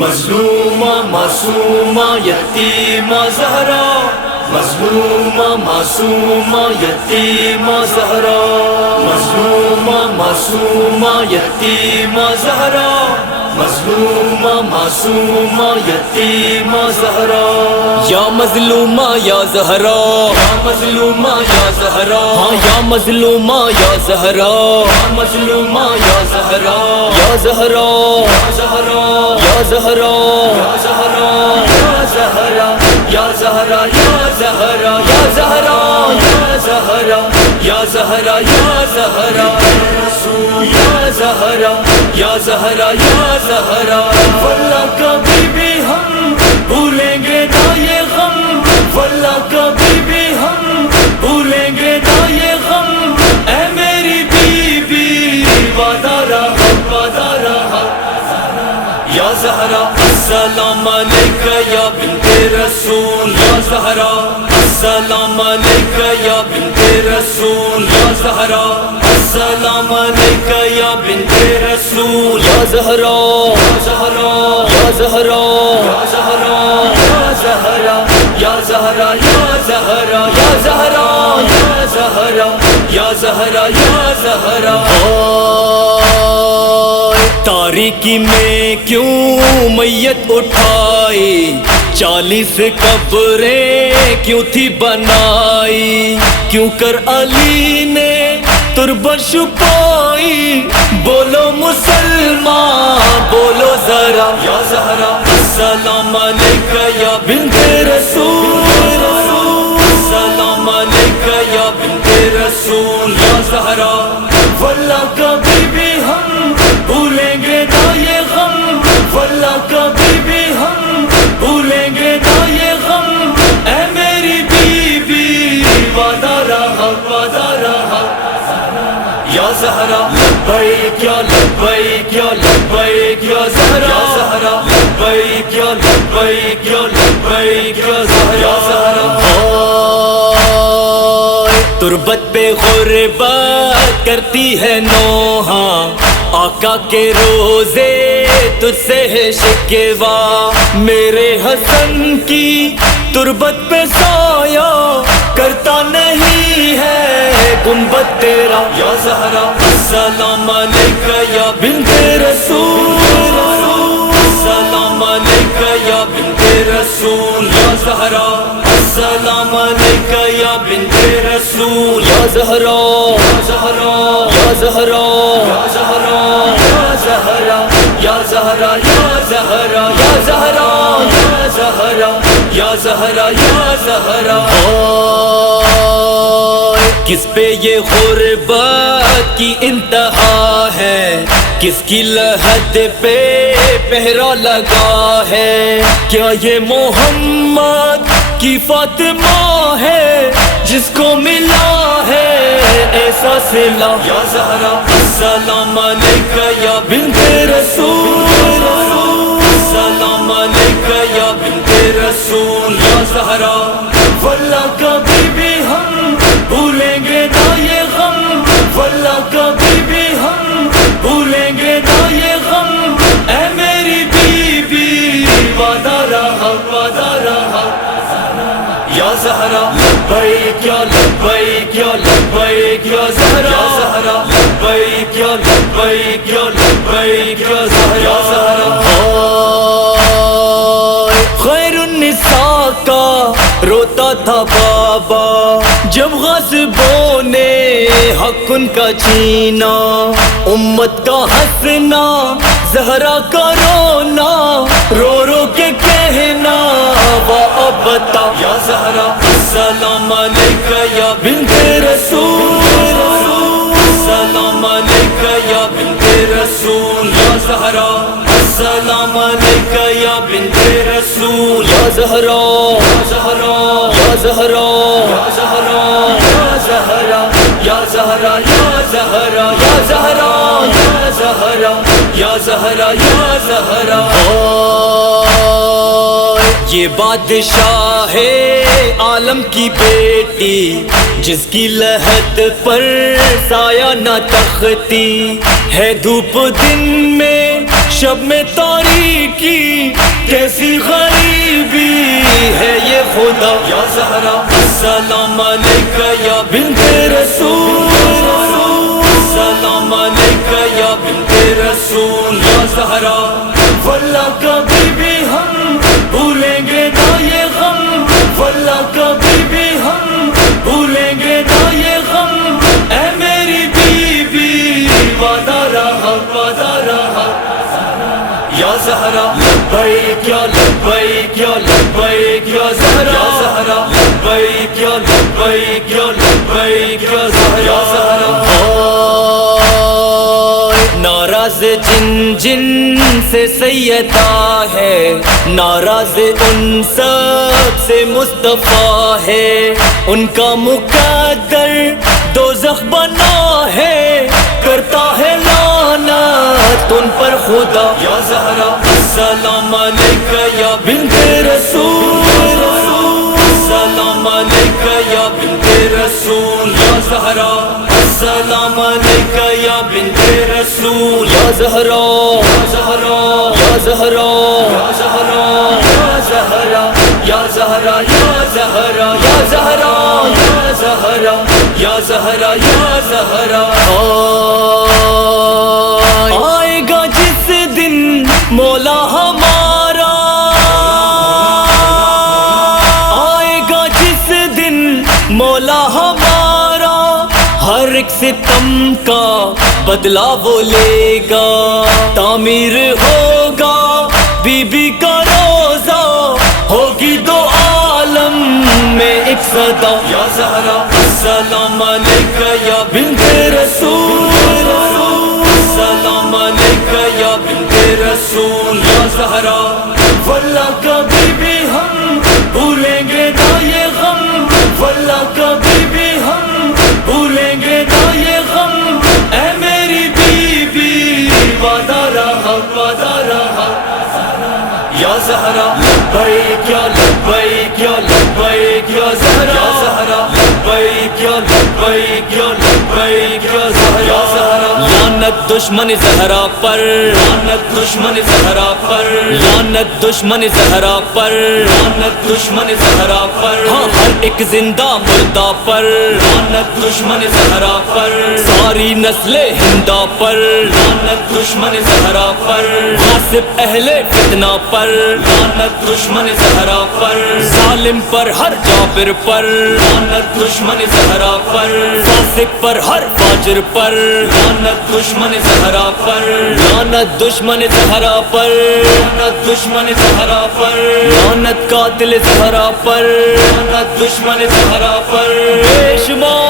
مظلومہ معصومہ یتیمہ زہرا، مظلومہ معصومہ یتیمہ زہرا، مظلومہ معصومہ یتیمہ زہرا، مظلومہ معصومہ یتیمہ زہرا، یا مظلومہ یا زہرا، یا مظلومہ یا زہرا، ہاں یا مظلومہ یا زہرا، یا مظلومہ یا زہرا، یا زہرا، یا زہرا، یا زہرا، یا زہرا، یا زہرا، یا زہرا، یا زہرا، یا زہرا، یا زہرا، یا زہرا، یا زہرا، یا زہرا، یا زہرا، یا زہرا، واللہ کبھی بھی ہم بھولیں گے نہ یہ غم، واللہ کبھی بھی ہم بھولیں گے نہ یہ غم، اے میری بی بی وعدہ رہا، وعدہ رہا، یا زہرا السلام علیکہ یا بنت رسول، یا زہرا السلام علیکہ یا بنت رسول، یا زہرا السلام علیکہ یا بنت رسول، یا زہرا، یا زہرا، یا زہرا، یا زہرا، یا زہرا، یا زہرا، یا زہرا، یا زہرا، یا زہرا، یا زہرا، یا زہرا، تاریکی میں کیوں میت اٹھائی، 40 قبریں کیوں تھی بنائی، کیوں کر علی نے تربت چھپائی، بولو مسلمان بولو ذرا، یا زہرا السلام علیکہ یا بنت رسول، السلام علیکہ یا بنت رسول، یا زہرا واللہ کبھی بھی ہم بھولیں گے نہ یہ غم، واللہ کبھی بھی ہم بھولیں گے نہ یہ غم، اے میری بی بی وعدہ رہا، وعدہ رہا، یا زہرا لبیک یا لبیک یا لبیک یا زہرا، یا زہرا لبیک یا لبیک یا لبیک یا زہرا، یا زہرا تربت پہ غربت کرتی ہے نوحہ، آقا کے روزے تجھ سے ہے شکوہ، میرے حسن کی تربت پہ سایہ کرتا نہیں ہے گنبد تیرا، یا زہرا السلام علیکہ یا بنت رسول، السلام علیکہ یا بنت رسول، یا زہرا السلام علیکہ یا بنت رسول، یا زہرا، یا زہرا، یا زہرا، یا زہرا، یا زہرا، یا زہرا، یا زہرا، یا زہرا، یا زہرا، یا زہرا، یا زہرا، کس پہ یہ غربت کی انتہا ہے، کس کی لحد پہ پہرا لگا ہے، کیا یہ محمد کی فاطمہ ہے جس کو ملا ہے ایسا صلہ، یا زہرا السلام علیکہ یا بنت رسول، السلام علیکہ یا بنت رسول، یا زہرا واللہ کبھی بھی ہم بھولیں گے نہ یہ غم، واللہ کبھی بھی ہم بھولیں گے نہ یہ غم، اے میری بی بی وعدہ رہا، وعدہ رہا، یا زہرا لبیک یا لبیک یا لبیک یا زہرا، یا زہرا لبیک یا لبیک یا لبیک یا زہرا، یا زہرا خیر النساء کا روتا تھا بابا جب غاصبوں نے حق ان کا چھینا، امت کا ہنسنا زہرا کا رونا، رو رو کے کہنا وا ابتا، یا زہرا السلام علیکہ یا بنت رسول، السلام علیکہ یا بنت رسول، یا زہرا السلام علیکہ یا بنت رسول، یا زہرا، یا زہرا، یا زہرا، یا زہرا، یا زہرا، یا زہرا، یا زہرا، یا زہرا، یا زہرا، یا زہرا، یا زہرا یہ بادشاہ ہے عالم کی بیٹی جس کی لحد پر سایہ نہ تختی ہے، دھوپ دن میں شب میں تاریکی کیسی غریبی ہے یہ خدا یا زہرا السلام علیکہ یا بنت رسول السلام علیکہ یا بنت رسول یا زہرا واللہ کبھی بھی ہم بھولیں گے نہ یہ غم واللہ کبھی بھی ہم بھولیں گے نہ یہ غم اے میری بیوی وعدہ رہا یا زہرا لبیک یا لبیک یا لبیک یا زہرا لبیک یا لبیک یا لبیک یا زہرا ناراض جن جن سے سیدہ ہے ناراض ان سب سے مصطفیٰ ہے ان کا مقدر دوزخ بنا ہے کرتا ہے لعنت ان پر خدا یا زہرا السلام علیکہ یا بنت رسول السلام علیکہ یا بنت رسول یا زہرا السلام علیکہ یا بنت رسول یا زہرا یا زہرا یا زہرا یا زہرا یا زہرا یا زہرا یا زہرا یا زہرا یا زہرا یا زہرا آئے گا جس دن مولا ہمارا آئے گا جس دن مولا ہمارا ہر ایک ستم کا بدلہ وہ لے گا تعمیر ہوگا بی بی کا روزہ ہوگی دو عالم میں ایک صدا یا زہرا السلام علیکہ یا بنت رسول السلام علیکہ یا بنت رسول یا زہرا واللہ کبھی بھی ہم بھولیں گے نہ یہ غم واللہ کبھی بھی ہم بھولیں گے نہ یہ غم اے میری بیوی وعدہ رہا یا زہرا لبیک یا لبیک یا لبیک یا زہرا لبیک یا لبیک یا لبیک یا زہرا لعنت دشمن زہرا پر لعنت دشمن زہرا پر لعنت دشمن زہرا پر لعنت دشمن زہرا پر ہاں ہر ایک زندہ مردہ پر لعنت دشمن زہرا پر ساری نسل ہندہ پر لعنت دشمن زہرا پر غاصب اہل فتنہ پر لعنت دشمن زہرا پر ظالم پر ہر جابر پر لعنت دشمن زہرا پر فاسق پر ہر فاجر پر لعنت دشمن زہرا پر لعنت دشمن زہرا پر لعنت دشمن زہرا پر لعنت قاتل زہرا پر لعنت دشمن زہرا پر بے شمار